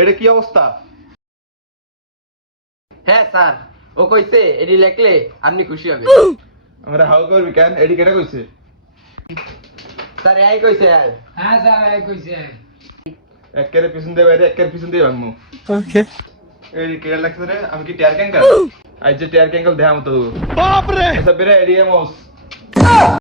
এটা কি অবস্থা? হ্যাঁ স্যার, ও কইছে এডি লেখলে আপনি খুশি হবেন। আমরা হাউ করবি কেন? এডি কেটা কইছে? স্যার এই কইছে। হ্যাঁ স্যার এই কইছে। একের পিছন দিয়ে বাইরে একের পিছন দিয়ে ভাঙমু। ওকে এডি কেটা লাগছে রে? আমি কি টিয়ার ক্যাঙ্গাল? আজ যে টিয়ার ক্যাঙ্গাল দেখাম তো। বাপ রে! এসব বেরে এডি এমস।